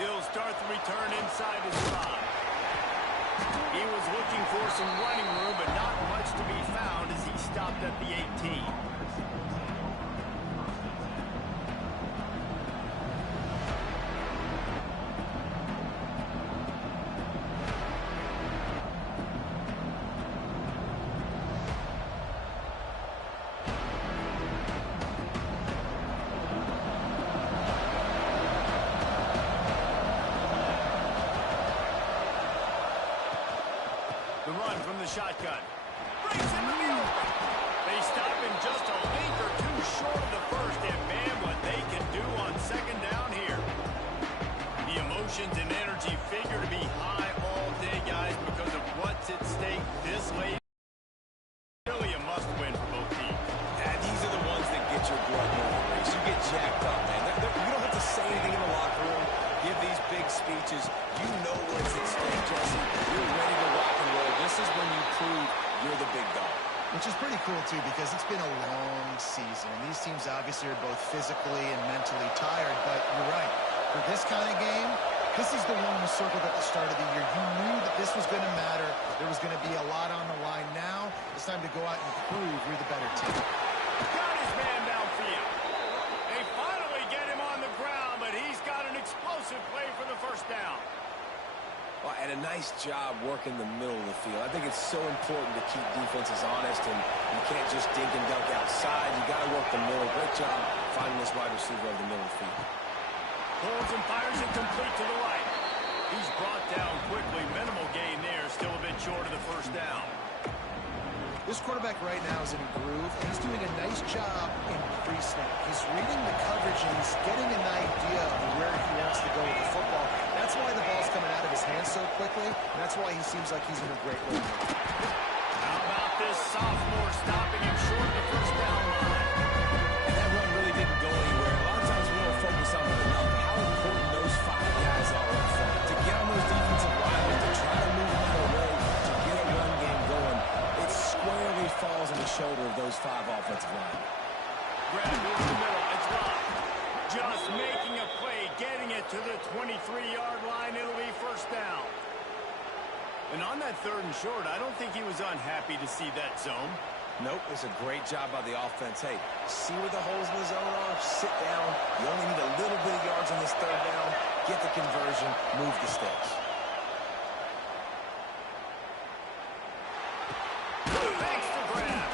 He'll start the return inside his 5. He was looking for some running room, but not much to be found as he stopped at the 18. The run from the shotgun. Breaks into the open. They stop him just a link or two short of the first, and man, what they can do on second down here. The emotions and energy figure to be high all day, guys, because of what's at stake this late. Really a must-win for both teams. Yeah, these are the ones that get your blood moving. You get jacked up, man. You don't have to say anything in the locker room. give these big speeches, you know what's at stake, Jesse. You're ready to rock and roll. This is when you prove you're the big dog. Which is pretty cool, too, because it's been a long season. And these teams obviously are both physically and mentally tired. But you're right. For this kind of game, this is the one you circled at the start of the year. You knew that this was going to matter. There was going to be a lot on the line. Now it's time to go out and prove you're the better team. Got his man downfield. They finally get him on the ground, but he's got an explosive play for the first down. Well, and a nice job working the middle of the field. I think it's so important to keep defenses honest, and you can't just dink and dunk outside. You got to work the middle. Great job finding this wide receiver over the middle of the field. Pulls and fires it complete to the right. He's brought down quickly. Minimal gain there. Still a bit short of the first down. This quarterback right now is in a groove, and he's doing a nice job in pre-snap. He's reading the coverage, and he's getting an idea of where he wants to go with the football. That's why the ball's coming out of his hands so quickly, and that's why he seems like he's in a great rhythm. How about this sophomore stopping him short of the first down line? And that run really didn't go anywhere. A lot of times we don't focus on the number, how important those 5 guys are up front. To get on those defensive linemen, to try to move them out of the way, to get a run game going, it squarely falls on the shoulder of those 5 offensive linemen. Grab over the middle. It's locked. Just making a play, getting it to the 23-yard line. It'll be first down. And on that 3rd and short, I don't think he was unhappy to see that zone. Nope, it's a great job by the offense. Hey, see where the holes in the zone are? Sit down. You only need a little bit of yards on this 3rd down. Get the conversion. Move the sticks. Thanks to grab.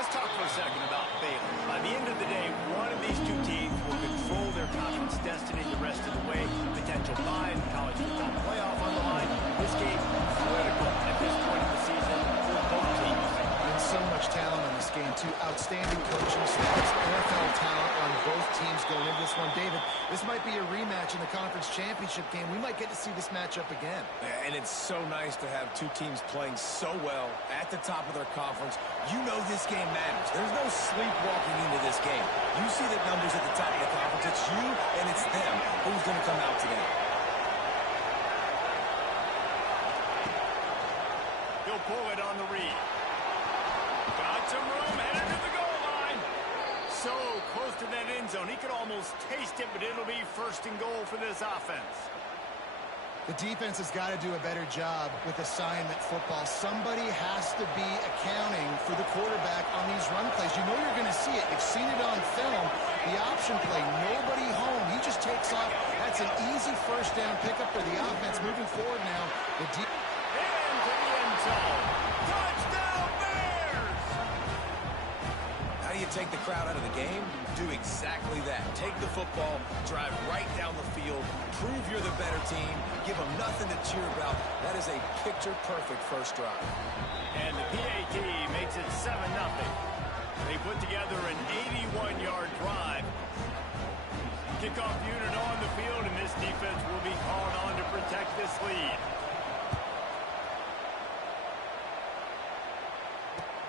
Let's talk for a second about Baylor. By the end of the day, one of these two teams will control their conference destiny the rest of the way. Potential bye in the college football playoff on the line. This game critical at this point of the season for both teams. And so much talent on this game, too. Outstanding coaching staffs, NFL talent on both teams going into this one. David, this might be a rematch in the conference championship game. We might get to see this matchup again. And it's so nice to have two teams playing so well at the top of their conference. You know this game matters. There's no sleepwalking into this game. You see the numbers at the top of the conference. It's you and it's them. Who's going to come out today? He'll pull it on the read. Got some room, headed to the goal line. So close to that end zone. He could almost taste it, but it'll be first and goal for this offense. The defense has got to do a better job with assignment football. Somebody has to be accounting for the quarterback on these run plays. You know you're going to see it. You've seen it on film. The option play, nobody home. He just takes off. That's an easy first down pickup for the offense. Moving forward now. Into the end zone. Touchdown Bears! How do you take the crowd out of the game? Do exactly that. Take the football, drive right down the field, prove you're the better team, give them nothing to cheer about. That is a picture-perfect first drive. And the PAT makes it 7-0. They put together an 81-yard drive. Kickoff unit on the field, and this defense will be called on to protect this lead.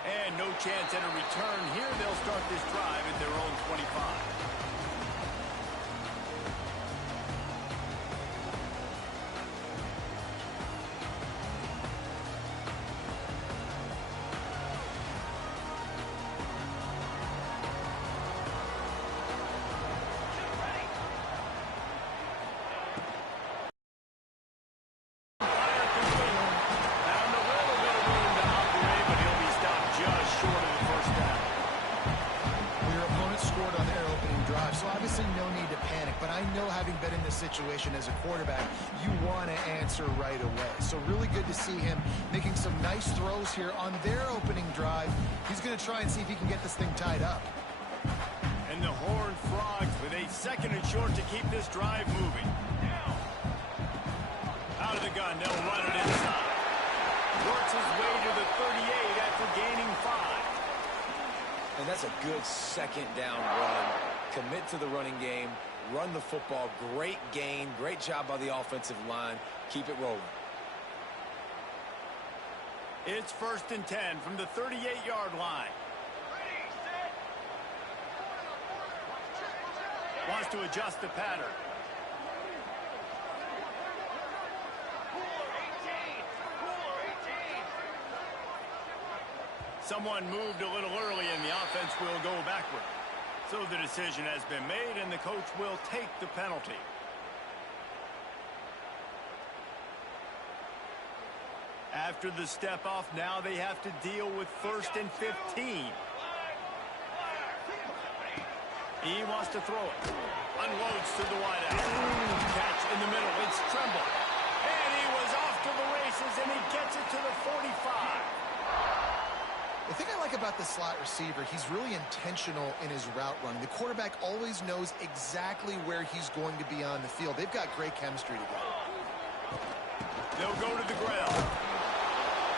And no chance at a return here. They'll start this drive at their own 25. Situation as a quarterback, you want to answer right away. So really good to see him making some nice throws here on their opening drive. He's going to try and see if he can get this thing tied up. And the Horned Frogs with a 2nd and short to keep this drive moving. Out of the gun, they'll run it inside. Works his way to the 38 after gaining 5. And that's a good 2nd down run. Commit to the running game. Run the football. Great gain. Great job by the offensive line. Keep it rolling. It's 1st and 10 from the 38-yard line. Wants to adjust the pattern. Someone moved a little early and the offense will go backward. So the decision has been made and the coach will take the penalty. After the step off, now they have to deal with 1st and 15. He wants to throw it. Unloads to the wideout. Catch in the middle. It's Tremble. And he was off to the races, and he gets it to the 45. The thing I like about the slot receiver, he's really intentional in his route running. The quarterback always knows exactly where he's going to be on the field. They've got great chemistry together. They'll go to the ground.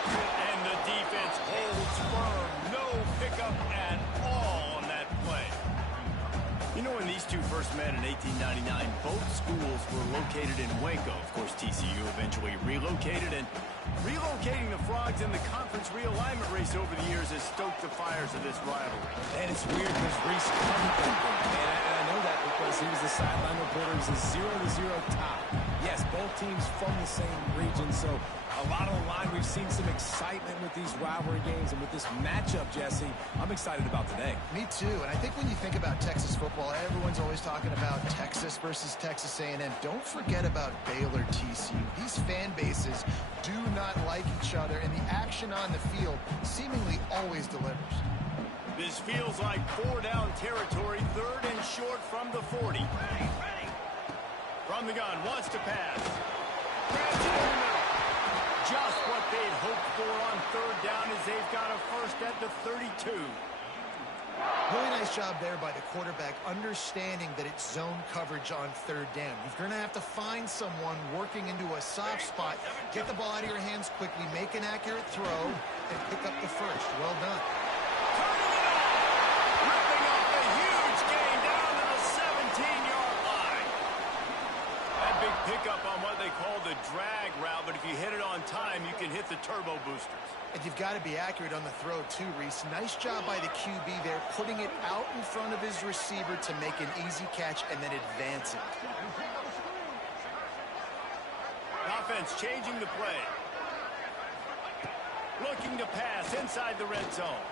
And the defense holds firm. No pickup at all on that play. You know, when these two first met in 1899, both schools were located in Waco. Of course, TCU eventually relocated, and relocating the Frogs in the conference realignment race over the years has stoked the fires of this rivalry. And it's weird because Reese covered that game, and I know that because he was the sideline reporter. He was a 0-0 tie. Yes, both teams from the same region, so a lot on the line. We've seen some excitement with these rivalry games, and with this matchup, Jesse, I'm excited about today. Me too, and I think when you think about Texas football, everyone's always talking about Texas versus Texas A&M. Don't forget about Baylor TCU. These fan bases do not like each other, and the action on the field seemingly always delivers. This feels like 4-down territory, 3rd and short from the 40. From the gun, wants to pass. Grabs it in the middle. Just what they'd hoped for on 3rd down as they've got a first at the 32. Really nice job there by the quarterback, understanding that it's zone coverage on 3rd down. You're going to have to find someone working into a soft spot, get the ball out of your hands quickly, make an accurate throw, and pick up the first. Well done. Turning it on! Ripping up a huge gain down to the 17-yard line. That big pickup on what they call the drag route, but if you hit it on time, you can hit the turbo boosters. And you've got to be accurate on the throw too, Reese. Nice job by the QB there, putting it out in front of his receiver to make an easy catch and then advance it. Offense changing the play. Looking to pass inside the red zone.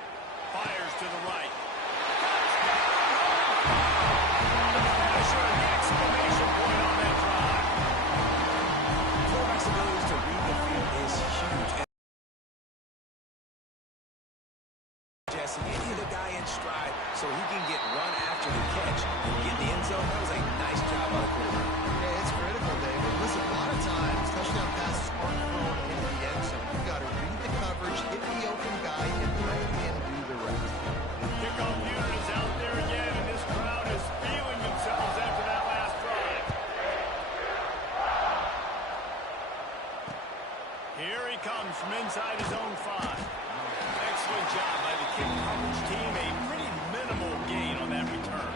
Fires to the right. Touchdown! Exclamation point on that drive. Quarterback's ability to read the field is huge. Jesse, he hit a guy in stride so he can get run after the catch and get in the end zone. That was a nice job by the quarterback. Yeah, it's critical, David. Listen, a lot of times, touchdown passes aren't thrown into the end zone. You've got to read the coverage, hit the open guy, and let him do the rest. Kickoff unit is out there again, and this crowd is feeling themselves after that last drive. Here he comes from inside his own 5. Excellent job by the kick coverage team. A pretty minimal gain on that return.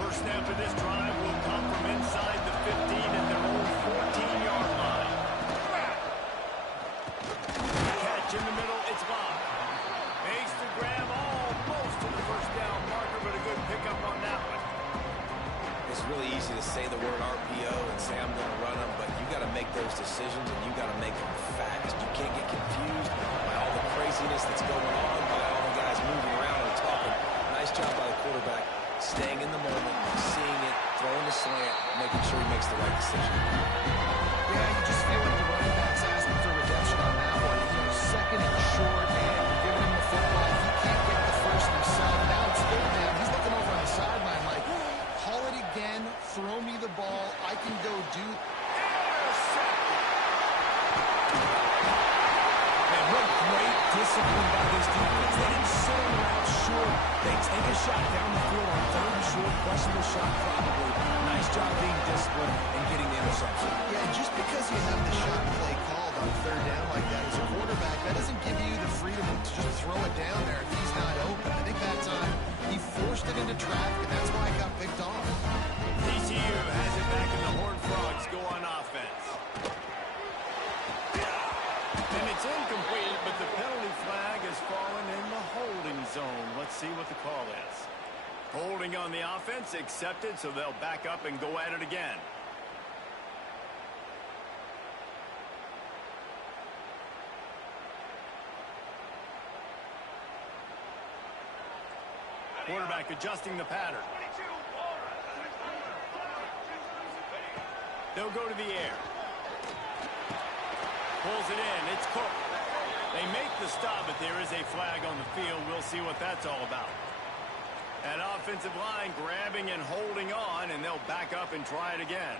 First snap of this drive will come from inside the 15 at their own 14-yard line. Catch in the middle, it's blocked. Makes the grab almost to the first down marker, but a good pickup on that one. It's really easy to say the word RPO and say I'm going to run them, but you got to make those decisions and you got to make them fast. You can't get confused by all the craziness that's going on, by all the guys moving around and talking. Nice job by the quarterback, staying in the moment, seeing it, throwing the slant, making sure he makes the right decision. Yeah, you just feel like the running back's asking for redemption on that one. You know, 2nd and short, and you're giving him the football. He can't get the first himself. Now it's 3rd down. He's looking over on the sideline like, call it again, throw me the ball, I can go do. Man, what great discipline by this defense. They didn't sit around short. They take a shot down the field on 3rd and short, questionable shot probably. Nice job being disciplined and getting the interception. Yeah, just because you have the shot play called on 3rd down like that as a quarterback, that doesn't give you the freedom to just throw it down there if he's not open. I think that time he forced it into traffic, and that's why it got picked off. TCU has it back, and the Horned Frogs go on offense. And it's incomplete, but the penalty flag has fallen in the holding zone. Let's see what the call is. Holding on the offense, accepted, so they'll back up and go at it again. Quarterback adjusting the pattern. They'll go to the air. Pulls it in. It's Cook. They make the stop, but there is a flag on the field. We'll see what that's all about. That offensive line grabbing and holding on, and they'll back up and try it again.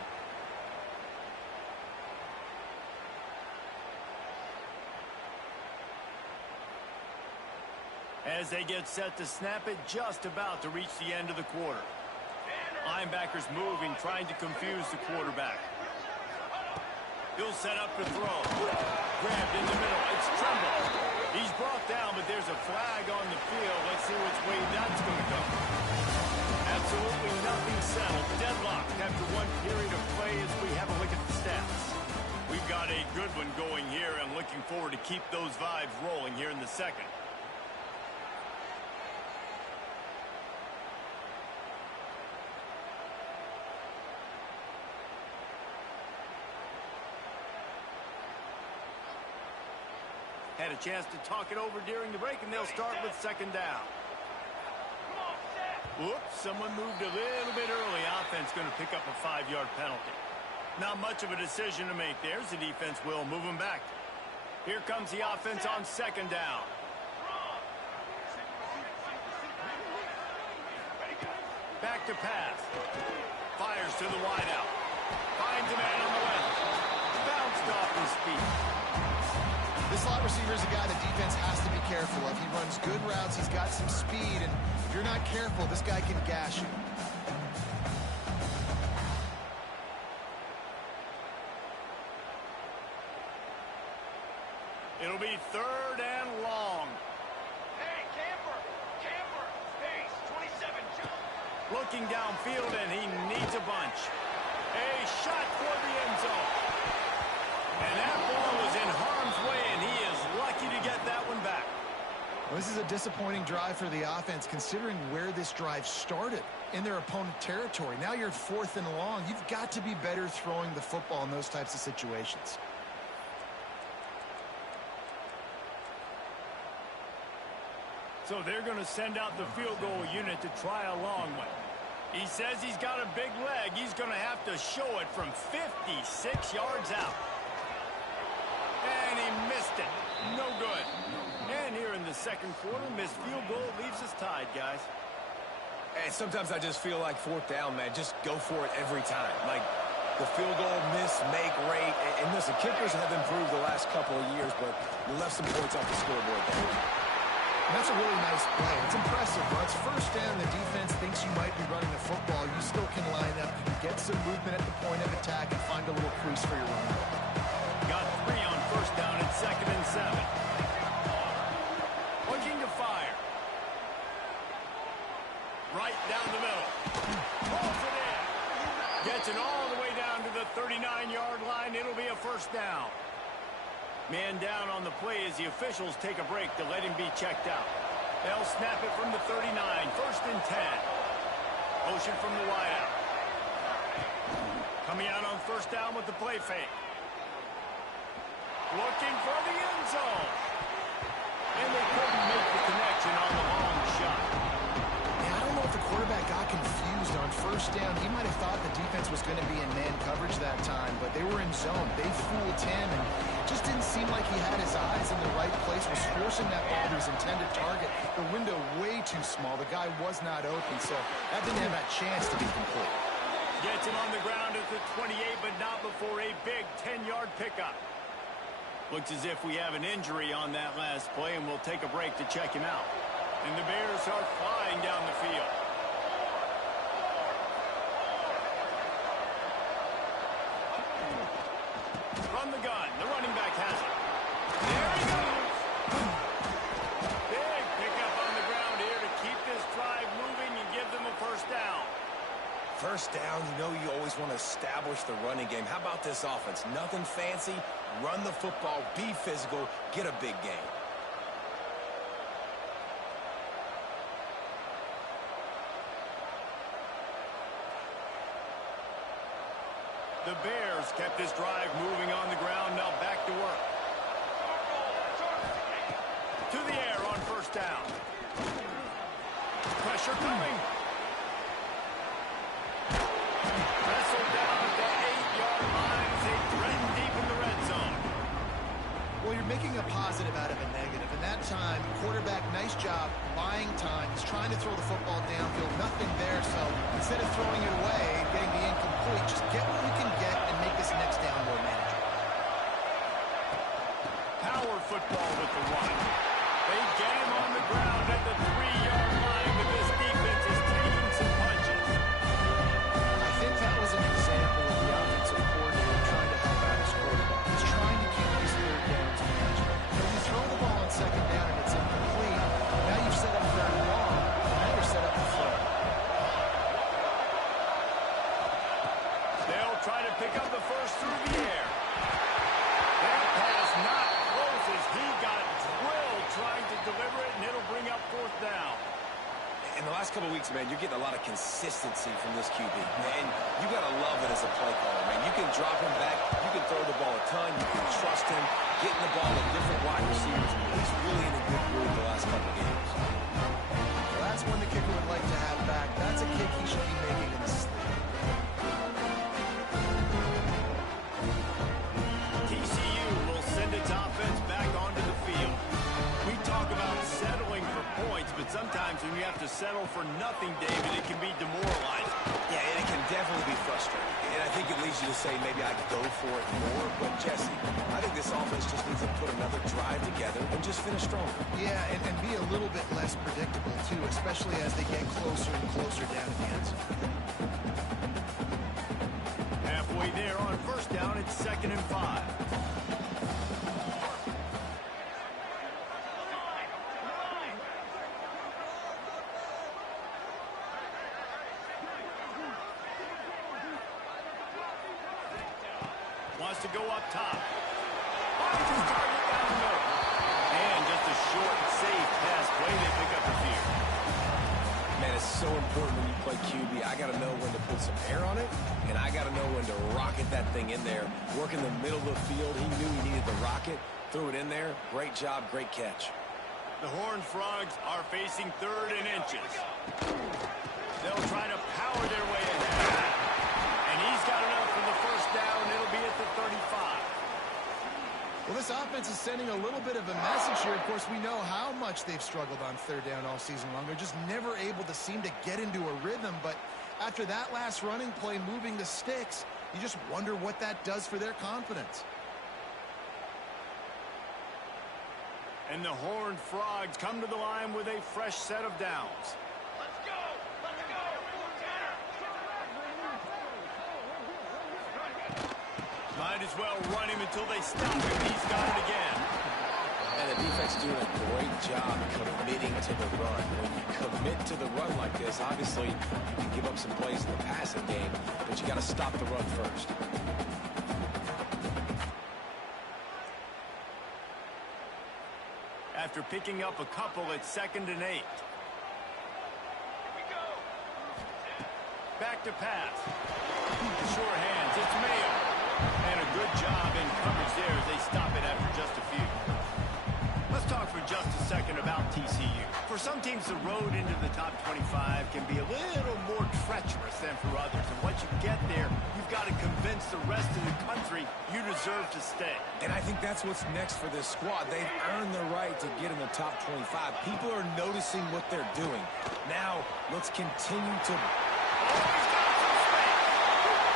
As they get set to snap it, just about to reach the end of the quarter. Linebackers moving, trying to confuse the quarterback. He'll set up to throw. Grabbed in the middle. It's Tremble. He's brought down, but there's a flag on the field. Let's see which way that's going to go. Absolutely nothing settled. Deadlocked after one period of play as we have a look at the stats. We've got a good one going here and looking forward to keep those vibes rolling here in the second. Had a chance to talk it over during the break, and they'll start with second down. Whoops, someone moved a little bit early. Offense going to pick up a 5-yard penalty. Not much of a decision to make there. The defense will move them back. Here comes the offense on second down. Back to pass. Fires to the wideout. Finds a man on the left. Bounced off his feet. This slot receiver is a guy the defense has to be careful of. He runs good routes. He's got some speed, and if you're not careful, this guy can gash you. It'll be third and long. Hey, Camper, pace, 27, jump. Looking downfield, and he needs a bunch. A shot toward the end zone. And that ball was in harm's way, and he is lucky to get that one back. Well, this is a disappointing drive for the offense, considering where this drive started, in their opponent territory. Now you're at 4th and long. You've got to be better throwing the football in those types of situations. So they're going to send out the field goal unit to try a long one. He says he's got a big leg. He's going to have to show it from 56 yards out. And he missed it. No good. And here in the second quarter, missed field goal leaves us tied, guys. And sometimes I just feel like 4th down, man. Just go for it every time. Like the field goal miss, make rate. And listen, kickers have improved the last couple of years, but you left some points off the scoreboard there. And that's a really nice play. It's impressive. When it's first down, the defense thinks you might be running the football. You still can line up, you can get some movement at the point of attack, and find a little crease for your run. Got 3 on first down at 2nd and 7. Looking to fire. Right down the middle. Pulls it in. Gets it all the way down to the 39-yard line. It'll be a first down. Man down on the play as the officials take a break to let him be checked out. They'll snap it from the 39. 1st and 10. Motion from the wideout. Coming out on first down with the play fake. Looking for the end zone. And they couldn't make the connection on the long shot. Yeah, I don't know if the quarterback got confused on first down. He might have thought the defense was going to be in man coverage that time, but they were in zone. They fooled him, and it just didn't seem like he had his eyes in the right place, was forcing that ball to his intended target. The window way too small. The guy was not open, so that didn't have that chance to be complete. Gets him on the ground at the 28, but not before a big 10-yard pickup. Looks as if we have an injury on that last play, and we'll take a break to check him out. And the Bears are flying down the field. From the gun, the running back has it. There he goes. Big pickup on the ground here to keep this drive moving and give them a first down. First down, you know you always want to establish the running game. How about this offense? Nothing fancy. Run the football, be physical, get a big gain. The Bears kept this drive moving on the ground. Now back to work. To the air on first down. Pressure coming. Wrestled down at the 8-yard line as they threaten deep in the red zone. Well, you're making a positive out of a negative. And that time, quarterback, nice job buying time. He's trying to throw the football downfield. Nothing there, so instead of throwing it away, getting the incomplete, just get what you can get and make this next down more manageable. Power football with the one. They get him on the ground at the 3-yard line, but this defense is taking some punches. I think that was an example of the offensive coordinator trying to help out his quarterback. He's trying to keep these third downs manageable. When you throw the ball on second down and it's incomplete, now you've set up third and long, and now you're set up to throw. They'll try to pick up the first through the air. That pass not close as he got drilled trying to deliver it, and it'll bring up fourth down. In the last couple of weeks, man, you're getting a lot of consistency from this QB. And you got to love it as a play caller, man. You can drop him back. You can throw the ball a ton. You can trust him, getting the ball to different wide receivers. He's really in a good groove the last couple of games. Well, that's one the kicker would like to have back. That's a kick he should be making in his sleep. TCU will send its offense back onto the field. We talk about settling for points, but sometimes when you have to settle for nothing, David, it can be demoralizing. Yeah, and it can definitely be frustrating. And I think it leads you to say maybe I could go for it more. But, Jesse, I think this offense just needs to put another drive together and just finish strong. Yeah, and be a little bit less predictable, too, especially as they get closer and closer down to the end zone. Halfway there on first down, it's 2nd and 5. Wants to go up top. Finds his target down the middle. And just a short and safe pass play. They pick up the field. Man, it's so important when you play QB. I got to know when to put some air on it, and I got to know when to rocket that thing in there. Work in the middle of the field. He knew he needed the rocket. Threw it in there. Great job, great catch. The Horned Frogs are facing 3rd and inches. They'll try to power their way ahead. And he's got enough for the first down. It'll be at the 35. Well, this offense is sending a little bit of a message here. Of course, we know how much they've struggled on third down all season long. They're just never able to seem to get into a rhythm. But after that last running play moving the sticks, you just wonder what that does for their confidence. And the Horned Frogs come to the line with a fresh set of downs. Let's go! Let's go! Might as well run him until they stop him. He's got it again. And the defense doing a great job committing to the run. When you commit to the run like this, obviously you can give up some plays in the passing game, but you got to stop the run first. After picking up a couple, it's 2nd and 8. Back to pass. Sure hands. It's Mayo. And a good job in coverage there as they stop it after just a few. Let's talk for just a second about TCU. For some teams, the road into the top 25 can be a little more treacherous than for others. And once you get there, you've got to convince the rest of the country you deserve to stay. And I think that's what's next for this squad. They've earned the right to get in the top 25. People are noticing what they're doing. Now, let's continue to... Oh, he's got some space.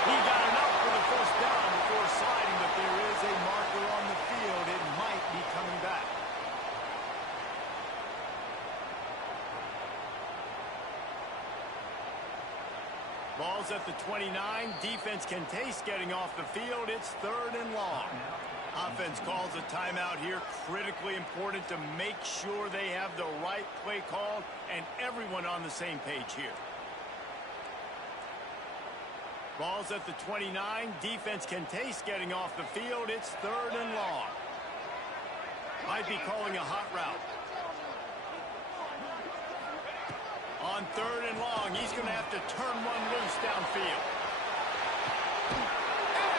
He got enough for the first down before sliding, but there is a marker on the field. It might be coming back. Ball's at the 29. Defense can taste getting off the field. It's 3rd and long. Offense calls a timeout here. Critically important to make sure they have the right play call and everyone on the same page here. Ball's at the 29. Defense can taste getting off the field. It's 3rd and long. Might be calling a hot route. On 3rd and long, he's going to have to turn one loose downfield. And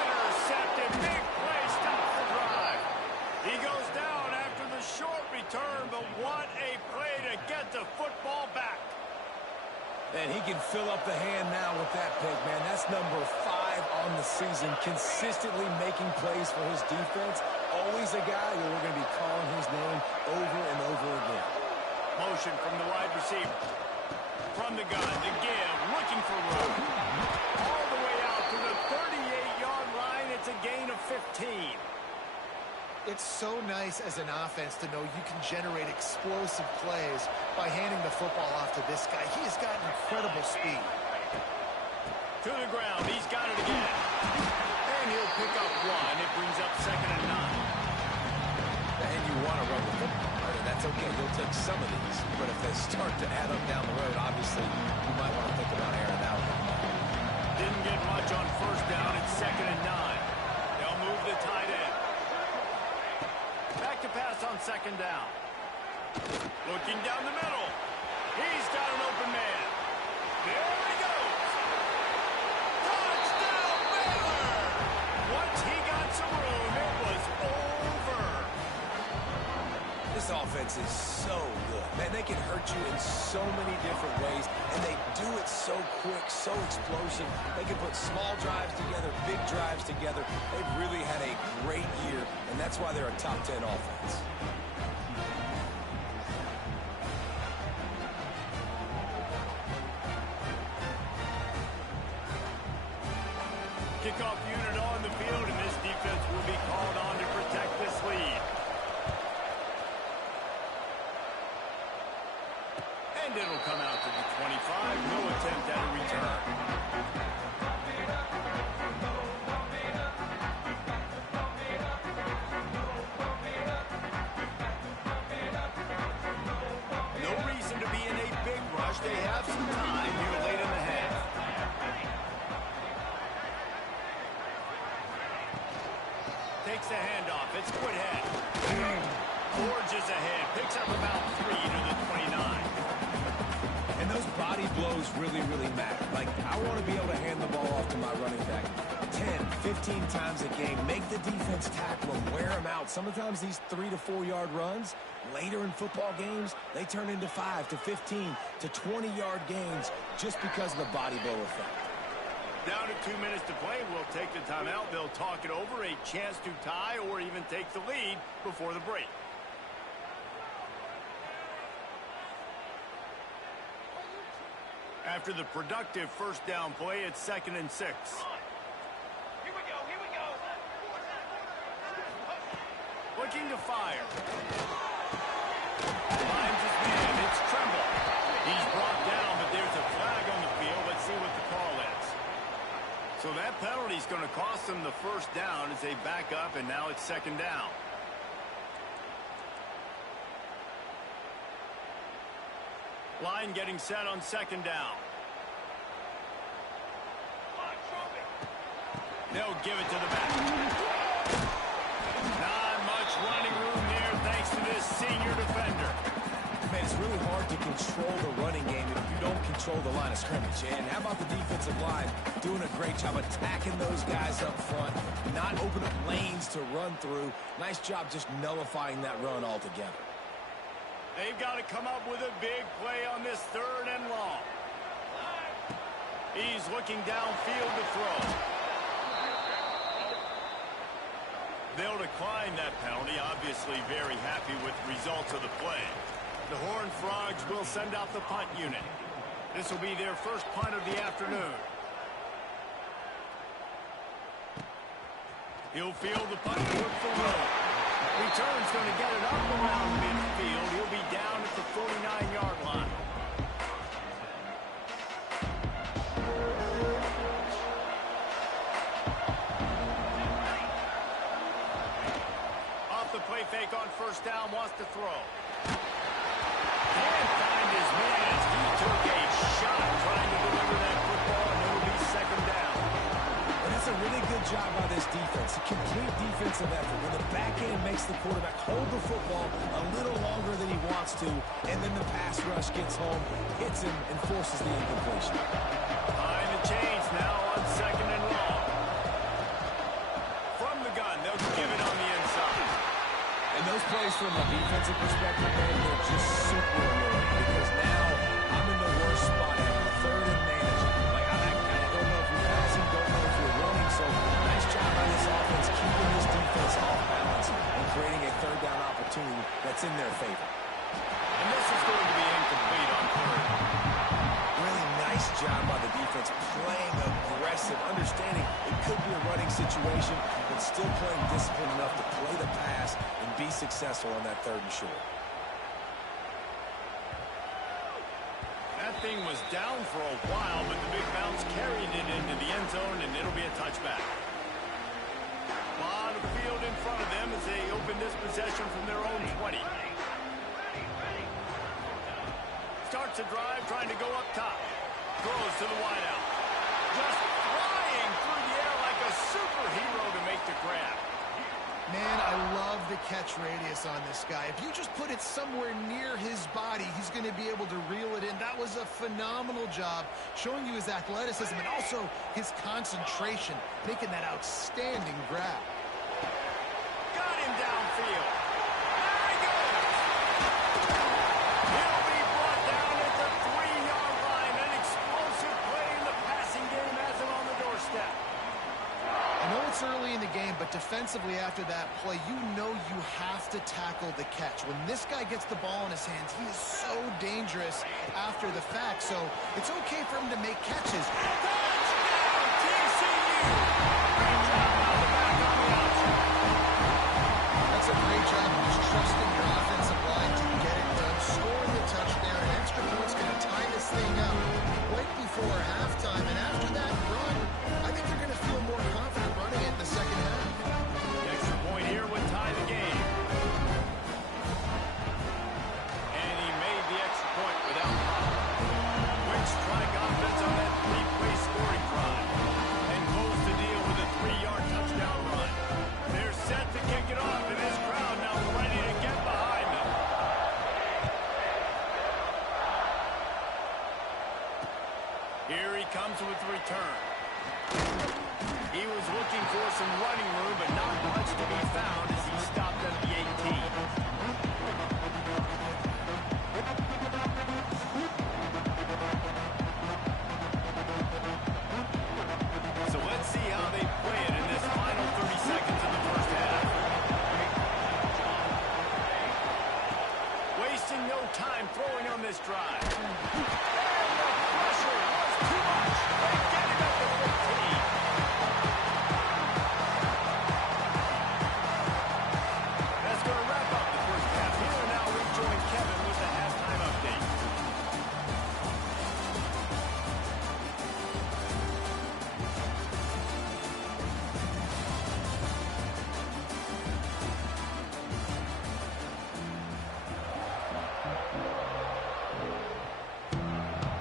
get the football back. And he can fill up the hand now with that pick, man. That's number 5 on the season, consistently making plays for his defense. Always a guy that we're going to be calling his name over and over again. Motion from the wide receiver. From the gun, the give, looking for room. All the way out to the 38-yard line. It's a gain of 15. It's so nice as an offense to know you can generate explosive plays by handing the football off to this guy. He has got incredible speed. To the ground. He's got it again. And he'll pick up 1. It brings up 2nd and 9. And you want to run the football. That's okay. He'll take some of these. But if they start to add up down the road, obviously, you might want to think about airing it out. Didn't get much on 1st down. It's 2nd and 9. They'll move the tight end. Back to pass on 2nd down. Looking down the middle. He's got an open man. There he goes. Touchdown, Baylor! Once he got some room, it was over. This offense is so good. Man, they can hurt you in so many different ways, and they do it so quick, so explosive. They can put small drives together, big drives together. They've really had a great year, and that's why they're a top 10 offense. Kickoff unit on the field, and this defense will be called on to protect this lead. And it'll come out to the 25. No attempt at a return. No reason to be in a big rush. They have some time here late in the half. Takes the handoff. It's Woodhead. Forges ahead. Picks up about 3 to the 29. And those body blows really, really matter. Like, I want to be able to hand the ball off to my running back 10, 15 times a game. Make the defense tackle them, wear them out. Sometimes these 3 to 4 yard runs, later in football games, they turn into 5 to 15 to 20-yard gains just because of the body blow effect. Down to 2 minutes to play. We'll take the timeout. They'll talk it over. A chance to tie or even take the lead before the break. After the productive 1st down play, it's 2nd and 6. Here we go, here we go. Looking to fire. Finds his man. It's Tremble. He's brought down, but there's a flag on the field. Let's see what the call is. So that penalty is going to cost them the 1st down as they back up, and now it's 2nd down. Line getting set on 2nd down. They'll give it to the back. Not much running room there thanks to this senior defender. Man, it's really hard to control the running game if you don't control the line of scrimmage. And how about the defensive line doing a great job attacking those guys up front, not open up lanes to run through. Nice job just nullifying that run altogether. They've got to come up with a big play on this 3rd and long. He's looking downfield to throw. They'll decline that penalty, obviously very happy with the results of the play. The Horned Frogs will send out the punt unit. This will be their 1st punt of the afternoon. He'll field the punt and look for room. Return's going to get it up around midfield. He'll be down at the 49-yard line. Off the play fake on 1st down, wants to throw. Can't find his man. He took a shot trying to deliver that football, and it'll be 2nd down. And that's a really good job by this defense. A complete defensive effort. When the back end makes the quarterback hold the football a little longer than he wants to, and then the pass rush gets home, hits him, and forces the incompletion. Behind the chains now on 2nd and long. From the gun, they'll give it on the inside. And those plays from a defensive perspective, man, they're just super annoying. their favor. And this is going to be incomplete on third. Really nice job by the defense, playing aggressive, understanding it could be a running situation, but still playing disciplined enough to play the pass and be successful on that third and short. That thing was down for a while, but the big bounce carried it into the end zone, and it'll be a touchback. A lot of field in front of them as they open this possession from their own 20. Starts a drive, trying to go up top. Throws to the wideout. Just flying through the air like a superhero to make the grab. Man, I love the catch radius on this guy. If you just put it somewhere near his body, he's going to be able to reel it in. That was a phenomenal job, showing you his athleticism and also his concentration, making that outstanding grab. Got him downfield. There he goes. He'll be brought down at the 3-yard line. An explosive play in the passing game has him on the doorstep. I know it's early in the game, but defensively after that play, you know you have to tackle the catch. When this guy gets the ball in his hands, he is so dangerous after the fact. So it's okay for him to make catches. Touchdown, TCU! Great job out the back on the outside. That's a great job of just trusting your offensive line to get it done, scoring the touchdown. An extra point's going to tie this thing up right before halftime. And after that run, I think they're going to feel more confident running it in the second half. The extra point here would tie the game. And he made the extra point without problem. Quick strike offense on that three-play scoring drive. And close the deal with a 3-yard touchdown run. They're set to kick it off, and this crowd now ready to get behind them. Here he comes with the return. He was looking for some running room, but not much to be found as he stopped at the 18. So let's see how they play it in this final 30 seconds of the first half. Wasting no time throwing on this drive. And the pressure was too much. They get it at the 15. That's going to wrap up the first half. Here and now we join Kevin with the halftime update.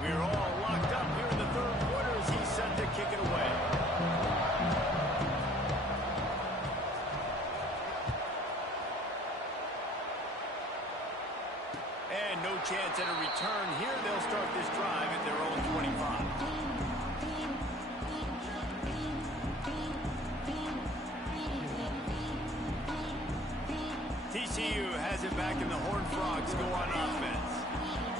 We're all locked up here in the third quarter as he's set to kick it away. And no chance at a return here. They'll start this drive at their own 25. TCU has it back, and the Horned Frogs go on offense.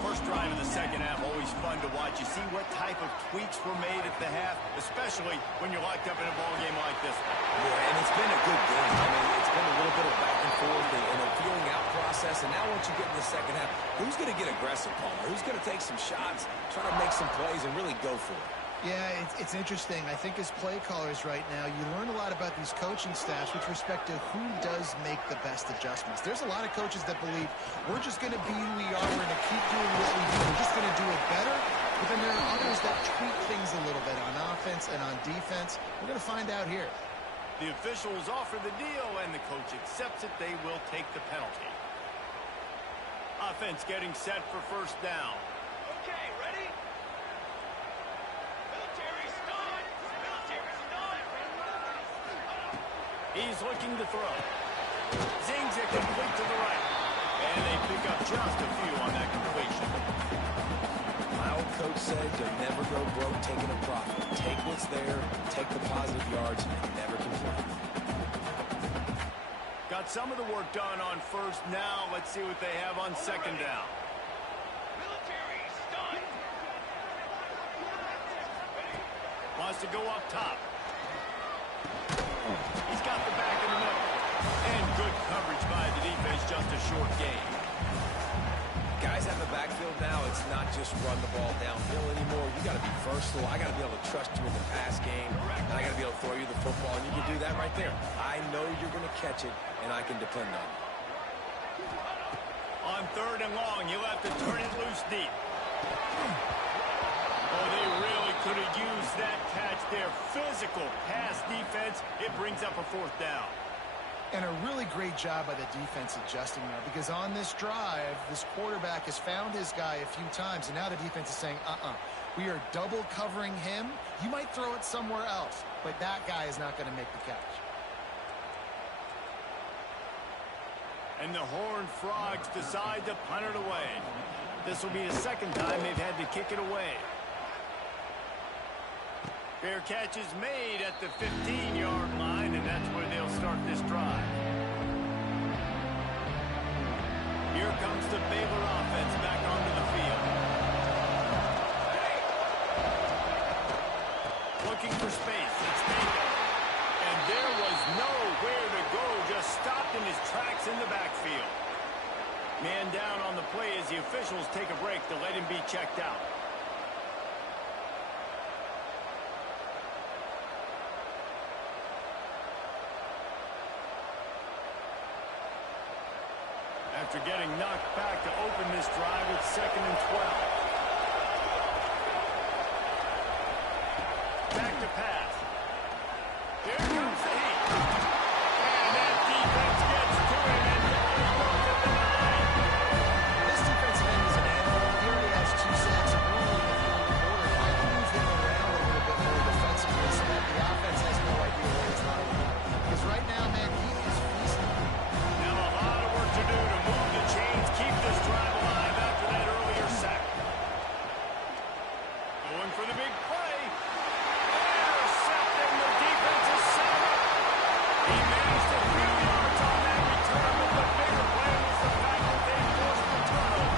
First drive of the second half, always fun to watch. You see what type of tweaks were made at the half, especially when you're locked up in a ball game like this. Yeah, and it's been a good game. I mean, it's been a little bit of back and forth and a feeling out process. And now once you get in the second half, who's going to get aggressive, Palmer? Who's going to take some shots, try to make some plays, and really go for it? Yeah, it's interesting. I think as play callers right now, you learn a lot about these coaching staffs with respect to who does make the best adjustments. There's a lot of coaches that believe we're just going to be who we are. We're going to keep doing what we do. We're just going to do it better. But then there are others that tweak things a little bit on offense and on defense. We're going to find out here. The officials offer the deal, and the coach accepts it. They will take the penalty. Offense getting set for first down. Okay, ready? Military start! Military start! He's looking to throw. Zings it complete to the right. And they pick up just a few on that completion. My old coach said you'll never go broke taking a profit. Take what's there, take the positive yards, and never complain. Got some of the work done on first. Now let's see what they have on second down. Military start! Wants to go up top. He's got the back in the middle. And good coverage by the defense, just a short game. now, it's not just run the ball downhill anymore. You got to be versatile. I got to be able to trust you in the pass game, and I got to be able to throw you the football, and you can do that right there. I know you're going to catch it, and I can depend on you. On 3rd and long, you'll have to turn it loose deep. Oh, they really could have used that catch there. Physical pass defense. It brings up a 4th down. And a really great job by the defense adjusting there, because on this drive, this quarterback has found his guy a few times, and now the defense is saying, we are double covering him. You might throw it somewhere else, but that guy is not going to make the catch. And the Horned Frogs decide to punt it away. This will be the 2nd time they've had to kick it away. Fair catch is made at the 15-yard line, and that's where they'll start this drive. Here comes the Baylor offense back onto the field. Looking for space. It's taken. And there was nowhere to go. Just stopped in his tracks in the backfield. Man down on the play as the officials take a break to let him be checked out. After getting knocked back to open this drive with 2nd and 12. Back to pass. Here comes the heat. And that defense gets to him and goes off at the 9. This defensive end is an animal. He already has 2 sacks and one in the 4th quarter. If I can move them around a little bit more defensively so that the offense has no idea where he's lying at. Because right now, man, he is feasting. Now a lot of work to do to move the chains, keep this drive alive after that earlier sack. Going for the big play. Intercepting, the defense is set up. He managed a few yards on that return, but the bigger play was the fact that they forced the turnover.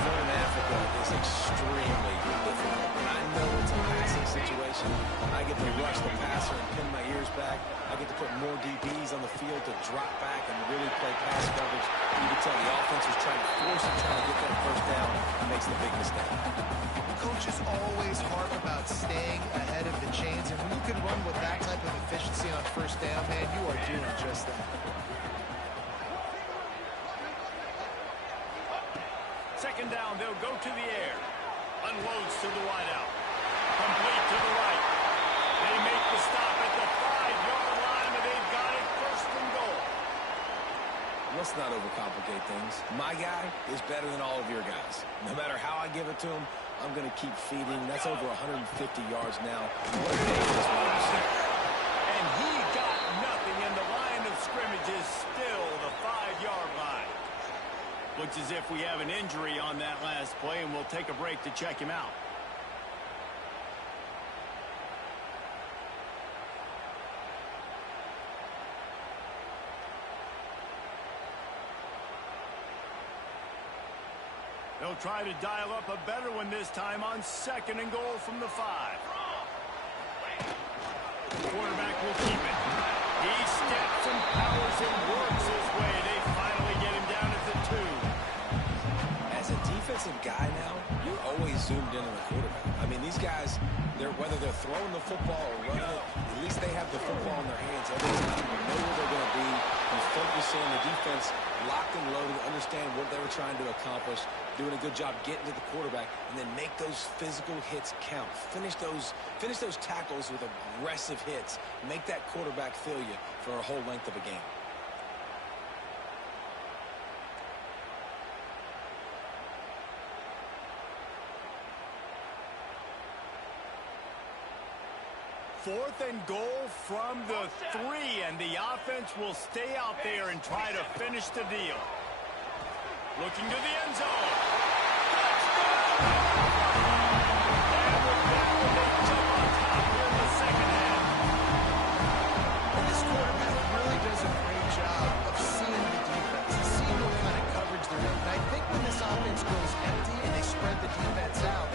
Third in Africa is extremely difficult. When I know it's a passing situation, I get to rush the passer and pin my ears back. I get to put more DBs on the field to drop back and really play pass coverage. You can tell the offense was trying to force it, trying to get that 1st down, and makes the big mistake. Coaches always harp about staying ahead of the chains, and when you can run with that type of efficiency on 1st down, man, you are doing just that. 2nd down, they'll go to the air. Unloads to the wideout. Complete to the right. They make the stop at the 5-yard line, and they've got it 1st and goal. Let's not overcomplicate things. My guy is better than all of your guys. No matter how I give it to him, I'm going to keep feeding. That's over 150 yards now. What a day for this wide receiver. And he got nothing, and the line of scrimmage is still the 5-yard line. Looks as if we have an injury on that last play, and we'll take a break to check him out. They'll try to dial up a better one this time on 2nd and goal from the 5. The quarterback will keep it. He steps and powers and works his way. They finally get him down at the 2. As a defensive guy now, you're always zoomed in on the quarterback. I mean, these guys, whether they're throwing the football or running it, at least they have the football in their hands every time. You know where they're going to be. You focus in, the defense locked and loaded, understand what they were trying to accomplish, doing a good job getting to the quarterback, and then make those physical hits count. Finish those tackles with aggressive hits. Make that quarterback feel you for a whole length of a game. Fourth and goal from the 3, and the offense will stay out there and try to finish the deal. Looking to the end zone. Touchdown! And with that one, they jump on top here in the 2nd half. And this quarterback really does a great job of seeing the defense and seeing what kind of coverage they're in. And I think when this offense goes empty and they spread the defense out,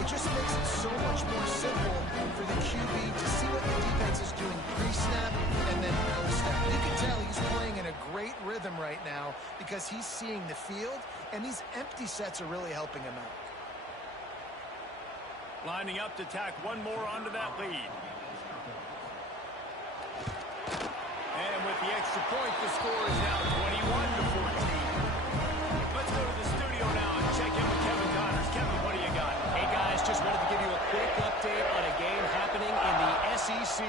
it just makes it so much more simple for the QB to see what the defense is doing pre-snap and then post-snap. You can tell he's playing in a great rhythm right now because because he's seeing the field, and these empty sets are really helping him out. Lining up to tack one more onto that lead. And with the extra point, the score is now 21-14. Let's go to the studio now and check in with Kevin Connors. Kevin, what do you got? Hey, guys, just wanted to give you a quick update on a game happening in the SEC.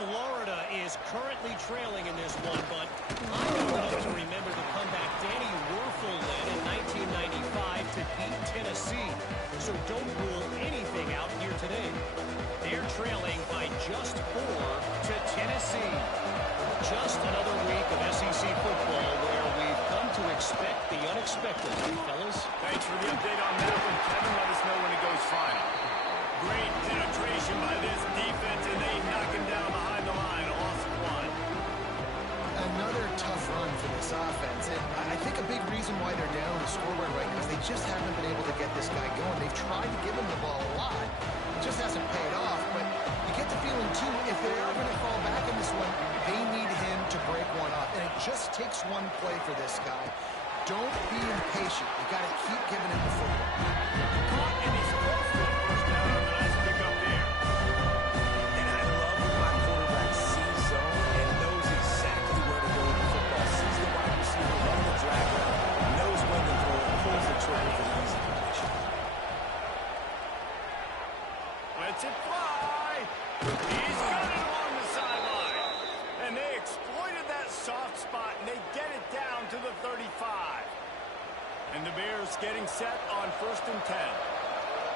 Florida is currently trailing in this one, but I'm old enough to remember the comeback Danny Werfel led in 1995 to beat Tennessee. So don't rule anything out here today. They're trailing by just 4 to Tennessee. Just another week of SEC football where we've come to expect the unexpected, fellas. Thanks for the update on that one, Kevin. Let us know when it goes final. Great penetration by this defense, and they knock him down behind the line. A loss of 1. Another tough run for this offense, and I think a big reason why they're down the scoreboard right now is they just haven't been able to get this guy going. They've tried to give him the ball a lot. It just hasn't paid off, but you get the feeling, too, if they are going to fall back in this one, they need him to break one up, and it just takes one play for this guy. Don't be impatient. You got to keep giving him the football. Caught, and he's close to a first down on the nice pickup there. And I love when my quarterback sees zone and knows exactly where to go with the football. Sees the wide receiver run the drag route, knows when to throw it, pulls the trigger for the easy completion. Lets it fly. He's got it along the sideline. And they exploited that soft spot, and they get it down to the 35. And the Bears getting set on 1st and 10.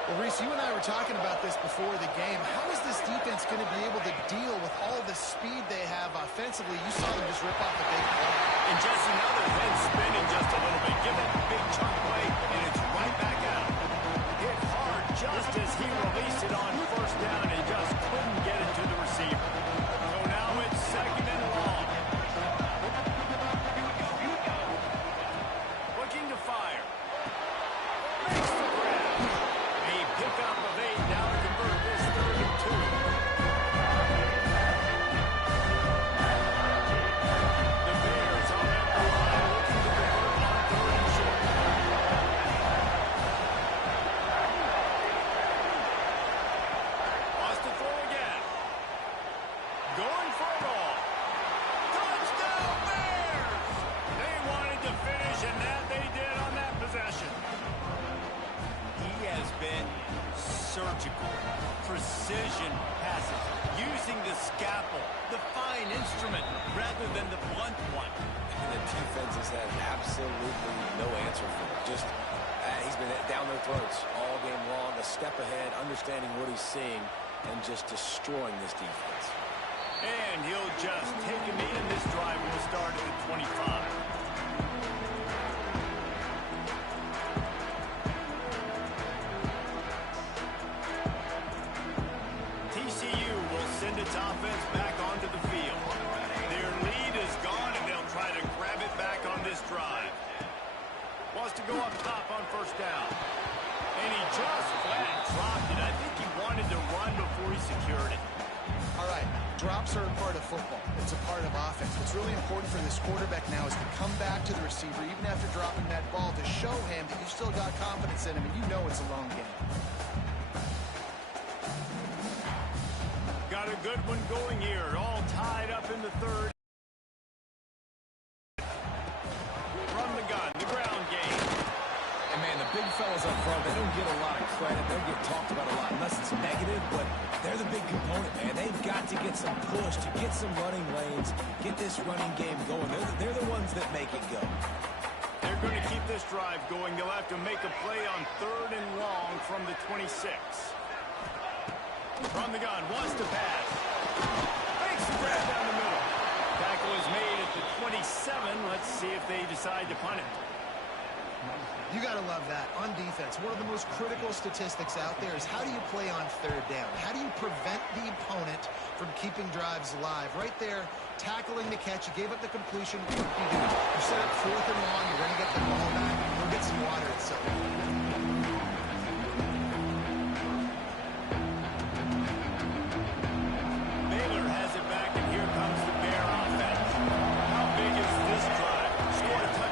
Well, Reese, you and I were talking about this before the game. How is this defense going to be able to deal with all the speed they have offensively? You saw them just rip off a big play. And Jesse, now their head's spinning just a little bit. Give up a big chunk play, and it's right back out. Hit hard just as he released it on 1st down, and just couldn't get it to the receiver. So now it's 2nd and long. Looking to fire. Makes the grab. A pickup of 8 now to convert this 3rd and 2. The Bears on that line looking to convert on 3rd and short. Wants to throw again. Going for it all. Touchdown Bears! They wanted to finish, and that they did on that possession. He has been surgical, precision passes, using the scalpel, the fine instrument, rather than the blunt one. And the defense has had absolutely no answer for him. Just, he's been down their throats all game long, a step ahead, understanding what he's seeing, and just destroying this defense. And he'll just take him in. This drive will start at the 25. TCU will send its offense back onto the field. Their lead is gone, and they'll try to grab it back on this drive. Wants to go up top on 1st down. And he just flat dropped it. I think he wanted to run before he secured it. All right, drops are a part of football. It's a part of offense. What's really important for this quarterback now is to come back to the receiver, even after dropping that ball, to show him that you still got confidence in him, and you know it's a long game. Got a good one going here. All tied up in the 3rd. From the gun, the ground game. And, man, the big fellas up front, they don't get a lot of credit. They don't get talked about a lot unless it's negative, but they're the big component, man. They've got to get some push, to get some running lanes, get this running game going. They're the ones that make it go. They're going to keep this drive going. They'll have to make a play on 3rd and long from the 26. From the gun, wants to pass. Makes the grab down the middle. Tackle is made at the 27. Let's see if they decide to punt it. You got to love that. On defense, one of the most critical statistics out there is how do you play on 3rd down? How do you prevent the opponent from keeping drives alive? Right there, tackling the catch. You gave up the completion. What do you do? You set up 4th and long. You're going to get the ball back. Go get some water at some Baylor has it back, and here comes the Bear offense. How big is this drive? Scored a touchdown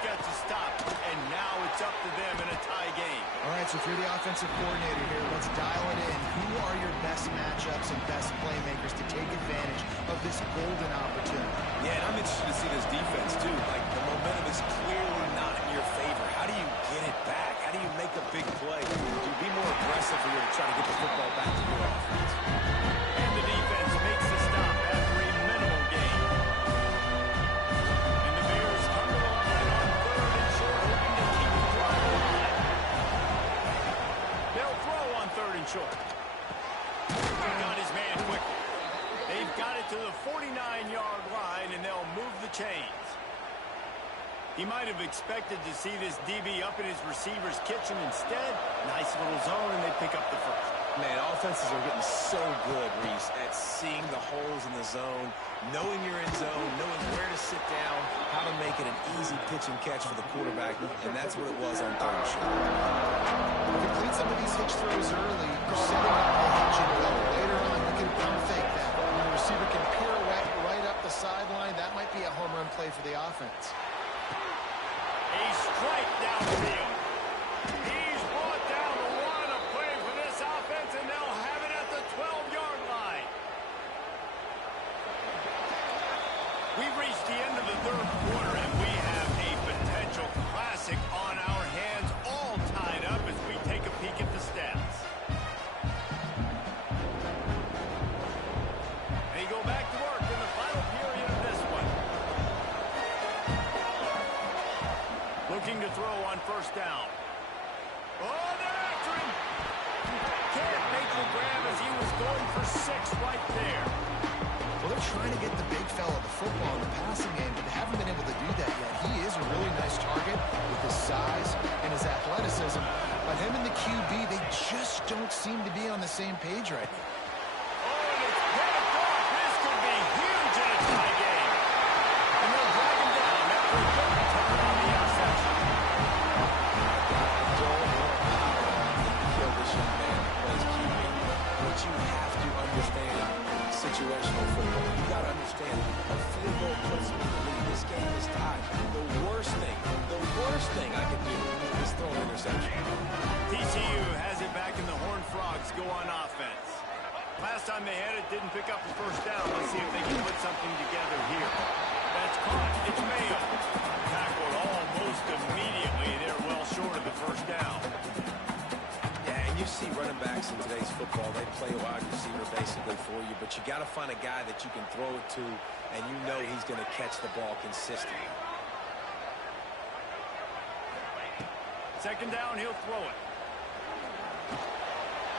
gets a stop, and now it's up to them in a tie game. All right, so if you're the offensive coordinator here, let's dial it in. Who are your best matchups and best playmakers to take advantage of this golden opportunity? Yeah, and I'm interested to see this defense, too. Like, the momentum is clearly not in your favor. How do you get it back? How do you make a big play? Do you be more aggressive here to try to get the football back to your offense? And the defense makes the stop after a minimal gain. And the Bears come to the line on 3rd and short, hoping to keep the drive alive. They'll throw on 3rd and short. Got his man quickly. They've got it to the 49-yard line, and they'll move the chains. He might have expected to see this DB up in his receiver's kitchen. Instead, nice little zone, and they pick up the first. Man, offenses are getting so good, Reese, at seeing the holes in the zone, knowing you're in zone, knowing where to sit down, how to make it an easy pitch and catch for the quarterback, and that's what it was on 3rd and short. Complete some of these hitch throws early. You're setting up the hitch and go. Later on, you can pump fake that. When the receiver can pirouette right up the sideline, that might be a home run play for the offense. A strike down the field. He's brought down the line of play for this offense, and they'll have it at the 12-yard line. We've reached the end of the 3rd quarter, and we have a potential classic on our hands, all tied up as we take a peek at the stats. They go back to work in the final period of this one. Looking to throw on 1st down. Oh, they're after him. Can't make the grab as he was going for 6 right there. Well, they're trying to get the big fella the football in the passing game, but they haven't been able to do that yet. He is a really nice target with his size and his athleticism, but him and the QB, they just don't seem to be on the same page right now. Oh, and it's picked off. This could be huge in a tie game. And they'll drag him down after a good return on the interception. Kill this young man that plays QB. But you have to understand situational football. You got to understand a field goal puts me in the lead. This game is tied. The worst thing I can do is throw an interception. TCU has it back, and the Horned Frogs go on offense. Last time they had it, didn't pick up the 1st down. Let's see if they can put something together here. That's caught. It's Mayo. Tackled almost immediately. They're well short of the 1st down. Yeah, and you see running backs in today's football, they play a wide receiver basically for you, but you got to find a guy that you can throw it to, and you know he's going to catch the ball consistently. 2nd down, he'll throw it.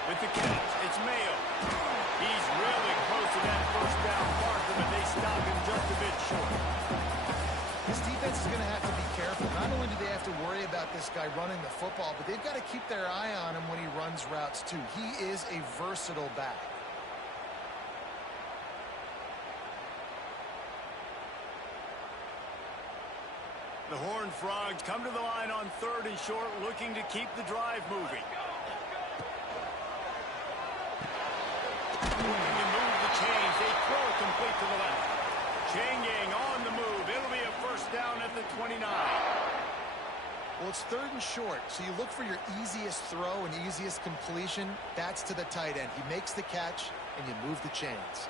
With the catch, it's Mayo. He's really close to that 1st down marker, but they stop him just a bit short. This defense is going to have to be careful. Not only do they have to worry about this guy running the football, but they've got to keep their eye on him when he runs routes, too. He is a versatile back. The Horned Frogs come to the line on 3rd and short, looking to keep the drive moving. And they move the chains. They throw it complete to the left. Chain gang on the move. It'll be a 1st down at the 29. Well, it's 3rd and short, so you look for your easiest throw and easiest completion. That's to the tight end. He makes the catch, and you move the chains.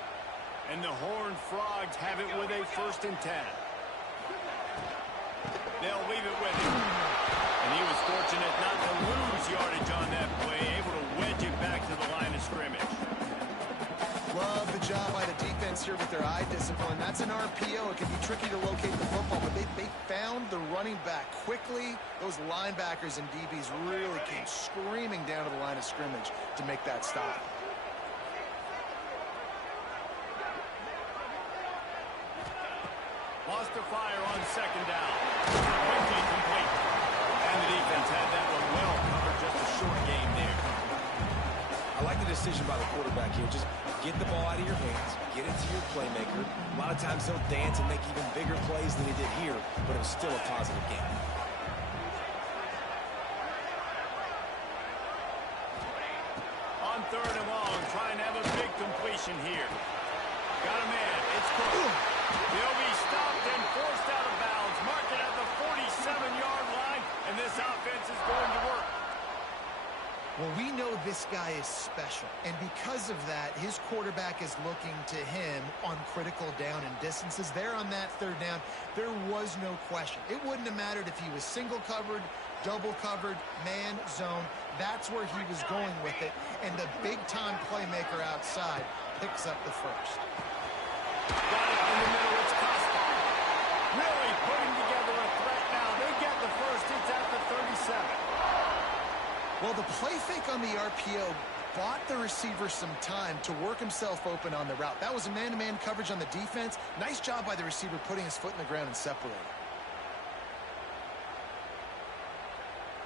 And the Horned Frogs have it with a 1st and 10. They'll leave it with him. And he was fortunate not to lose yardage on that play, able to wedge it back to the line of scrimmage. Love the job by the defense here with their eye discipline. That's an RPO. It can be tricky to locate the football, but they found the running back quickly. Those linebackers and DBs really came screaming down to the line of scrimmage to make that stop. Lost to fire on 2nd down. Quickly complete. And the defense had that one well covered. Just a short game there. I like the decision by the quarterback here. Just get the ball out of your hands, get it to your playmaker. A lot of times they'll dance and make even bigger plays than he did here, but it was still a positive game. On 3rd and long, trying to have a big completion here. Got a man. It's Cook. They'll be stopped and forced out of bounds. Marked it at the 47 this guy is special. And because of that, his quarterback is looking to him on critical down and distances. There on that third down, there was no question. It wouldn't have mattered if he was single covered, double covered, man, zone. That's where he was going with it. And the big-time playmaker outside picks up the first. Got it in the middle. It's Costa. Really putting together a threat now. They get the first. It's at the 37. Well, the play fake on the RPO bought the receiver some time to work himself open on the route. That was a man-to-man coverage on the defense. Nice job by the receiver putting his foot in the ground and separating.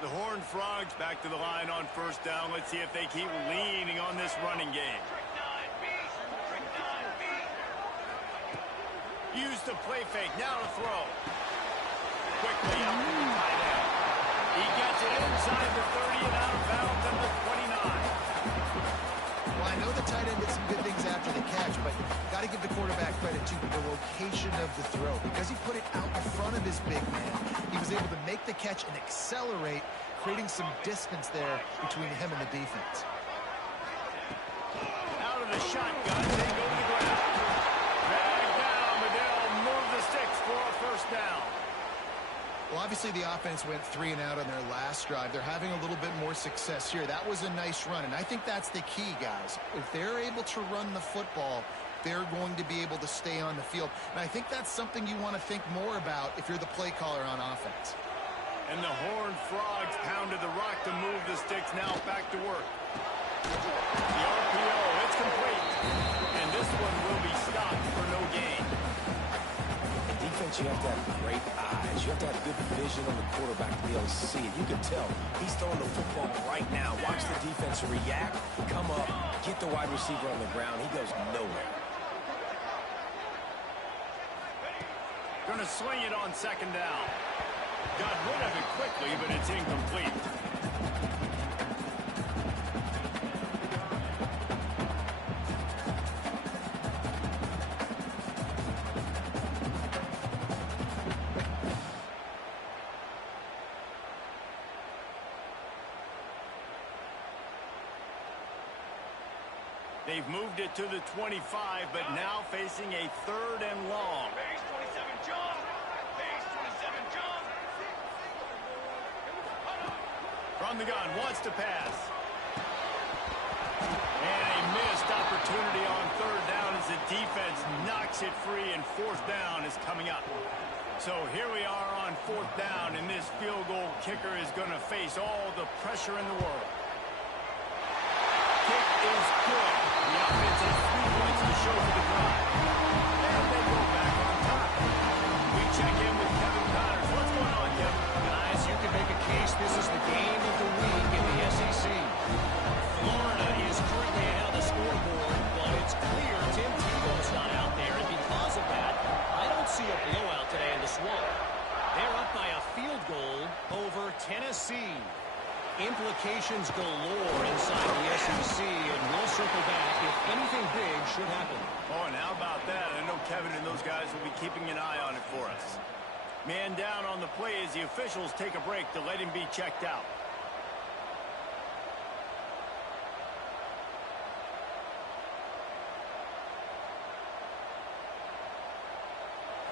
The Horned Frogs back to the line on first down. Let's see if they keep leaning on this running game. Use the play fake. Now to throw. Quickly up to the tight end. He gets it inside the 30 and out of bounds at the 29. Well, I know the tight end did some good things after the catch, but got to give the quarterback credit to the location of the throw. Because he put it out in front of his big man, he was able to make the catch and accelerate, creating some distance there between him and the defense. Out of the shotgun, they go to the ground. Drag down, Medell move the sticks for a first down. Well, obviously the offense went 3 and out on their last drive. They're having a little bit more success here. That was a nice run, and I think that's the key, guys. If they're able to run the football, they're going to be able to stay on the field. And I think that's something you want to think more about if you're the play caller on offense. And the Horned Frogs pounded the rock to move the sticks. Now back to work. The RPO, it's complete. And this one will be stopped for no gain. In defense, you have to have great eyes. You have to have good vision on the quarterback to be able to see it. You can tell he's throwing the football right now. Watch the defense react, come up, get the wide receiver on the ground. He goes nowhere. Going to swing it on second down. Got rid of it quickly, but it's incomplete. They've moved it to the 25, but now facing a third and long. Base 27 jump. Base 27 jump. From the gun, wants to pass. And a missed opportunity on third down as the defense knocks it free, and fourth down is coming up. So here we are on fourth down, and this field goal kicker is going to face all the pressure in the world. Kick is good. The offense has 3 points to show for the drive. And they go back on top. We check in with Kevin Connors. What's going on, Kevin? Guys, you can make a case this is the game of the week in the SEC. Florida is currently ahead of the scoreboard, but it's clear Tim Tebow's not out there, and because of that, I don't see a blowout today in the Swamp. They're up by a field goal over Tennessee. Implications galore inside the SEC, and we'll circle back if anything big should happen. Oh, and how about that? I know Kevin and those guys will be keeping an eye on it for us. Man down on the play as the officials take a break to let him be checked out.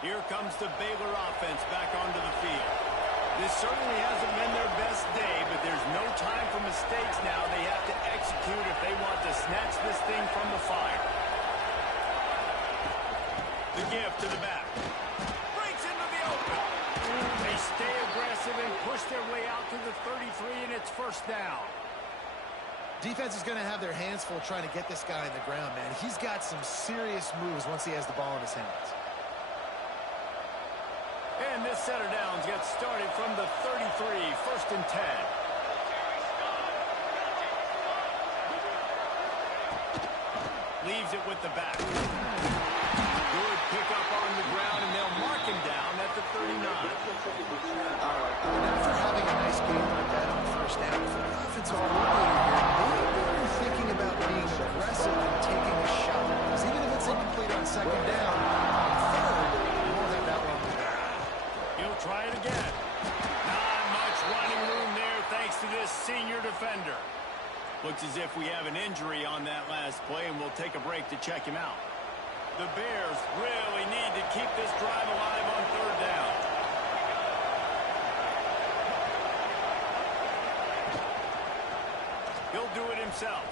Here comes the Baylor offense back onto the field. This certainly hasn't been their best day, but there's no time for mistakes now. They have to execute if they want to snatch this thing from the fire. The give to the back. Breaks into the open. They stay aggressive and push their way out to the 33, and it's first down. Defense is going to have their hands full trying to get this guy on the ground, man. He's got some serious moves once he has the ball in his hands. And this set of downs gets started from the 33, first and 10. Leaves it with the back. Good pickup on the ground, and they'll mark him down at the 39. After having a nice game like that on first down, for the offensive coordinator here, maybe they're thinking about being aggressive and taking a shot. Because even if it's incomplete on second down, on third, you won't have that long to go. He'll try it again. Not much running room there thanks to this senior defender. Looks as if we have an injury on that last play, and we'll take a break to check him out. The Bears really need to keep this drive alive on third down. He'll do it himself.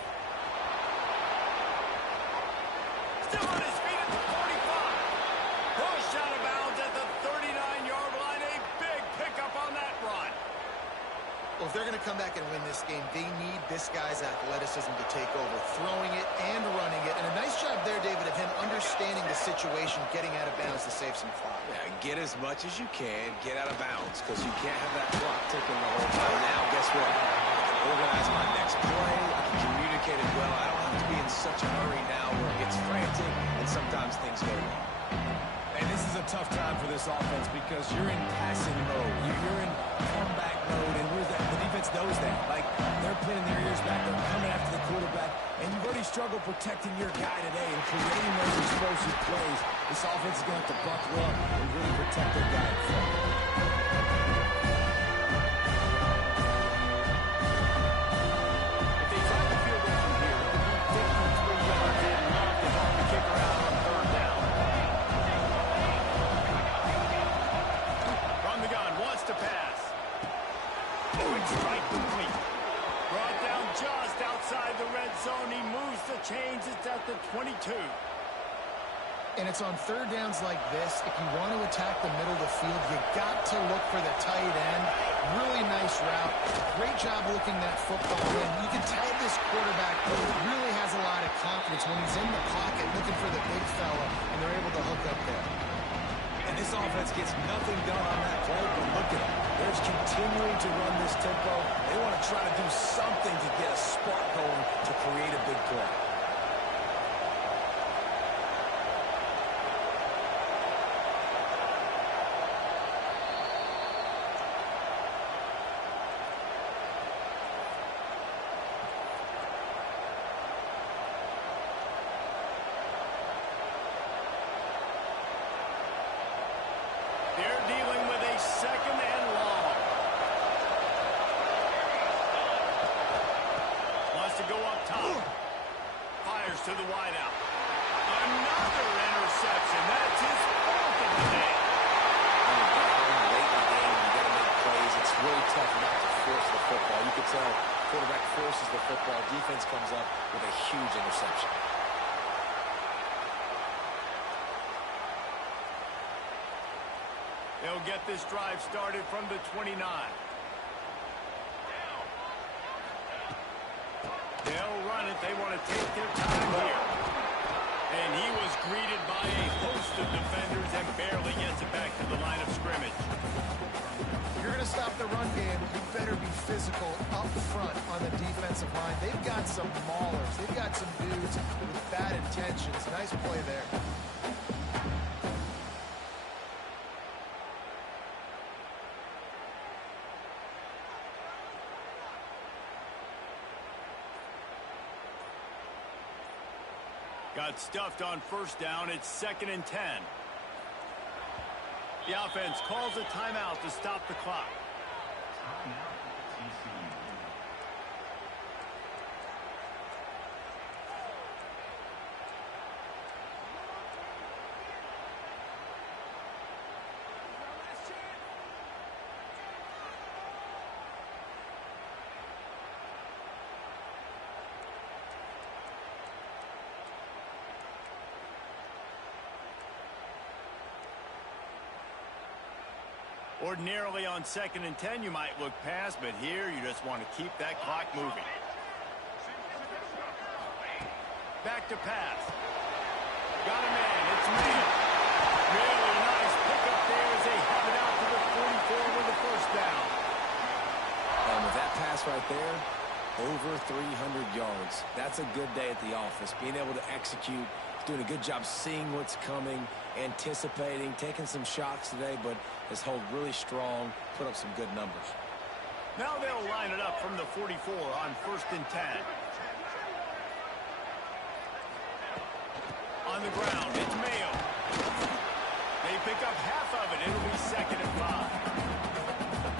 Still on his feet at the 45. Push out of bounds at the 39-yard line. A big pickup on that run. Well, if they're going to come back and win this game, they need this guy's athleticism to take over, throwing it and running it. And a nice job there, David, of him understanding the situation, getting out of bounds to save some clock. Yeah, get as much as you can, get out of bounds, because you can't have that clock ticking the whole time. Now, guess what? I can organize my next play. I can communicate it well. I don't have to be in such a hurry now where it gets frantic and sometimes things go wrong. And this is a tough time for this offense because you're in passing mode. You're in comeback mode, and the defense knows that. Like, they're pinning their ears back. They're coming after the quarterback, and you've already struggled protecting your guy today and creating those explosive plays. This offense is going to have to buckle up and really protect their guy in front. If they try to field it from here, 53 yards and knock the home to kick around on third down. From the gun, wants to pass. Quick strike complete. Brought down just outside the red zone. He moves the chains. It's at the 22. And it's on third downs like this. If you want to attack the middle of the field, you got to look for the tight end. Really nice route. Great job looking that football in. You can tell this quarterback really has a lot of confidence when he's in the pocket looking for the big fella, and they're able to hook up there. And this offense gets nothing done on that play, but look at them. They're just continuing to run this tempo. They want to try to do something to get a spark going to create a big play. They're dealing with a second and long. Wants to go up top. Fires to the wideout. Another interception. That's his fourth of the day. Late in the game, you got to make plays. It's really tough not to force the football. You could tell quarterback forces the football. Defense comes up with a huge interception. They'll get this drive started from the 29. They'll run it. They want to take their time here. And he was greeted by a host of defenders and barely gets it back to the line of scrimmage. If you're going to stop the run game, you better be physical up front on the defensive line. They've got some maulers. They've got some dudes with bad intentions. Nice play there. Got stuffed on first down. It's 2nd and 10. The offense calls a timeout to stop the clock. Ordinarily on 2nd and 10, you might look past, but here you just want to keep that clock moving. Back to pass. Got a man. It's Mayo. Really nice pickup there as they have it out to the 44 with the first down. And with that pass right there, over 300 yards. That's a good day at the office. Being able to execute, doing a good job seeing what's coming, anticipating, taking some shots today, but has held really strong, put up some good numbers. Now they'll line it up from the 44 on 1st and 10. On the ground, it's Mayo. They pick up half of it. It'll be 2nd and 5.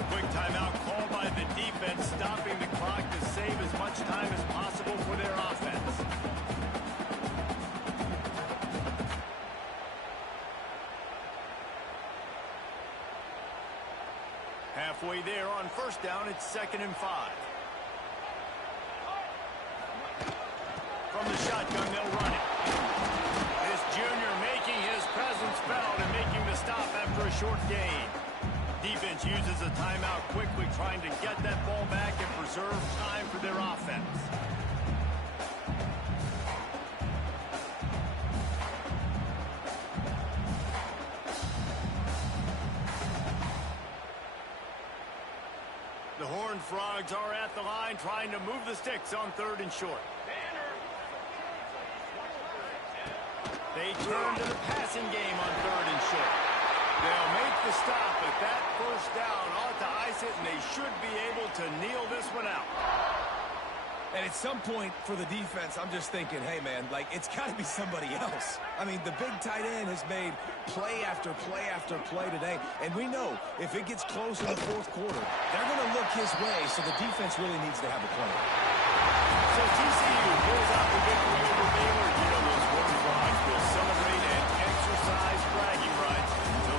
Quick timeout called by the defense, stopping the clock to save as much time as possible. for their offense. Halfway there on first down, it's 2nd and 5. From the shotgun, they'll run it. This junior making his presence felt and making the stop after a short gain. Defense uses a timeout quickly, trying to get that ball back and preserve time for their offense. The Horned Frogs are at the line, trying to move the sticks on 3rd and short. They turn to the passing game on 3rd and short. They'll make the stop, but that first down ought to ice it, and they should be able to kneel this one out. And at some point for the defense, I'm just thinking, hey, man, like, it's got to be somebody else. I mean, the big tight end has made play after play after play today. And we know if it gets close in the 4th quarter, they're going to look his way, so the defense really needs to have a plan. So TCU pulls out the victory over Baylor. You know those Horned Frogs will celebrate and exercise bragging rights. No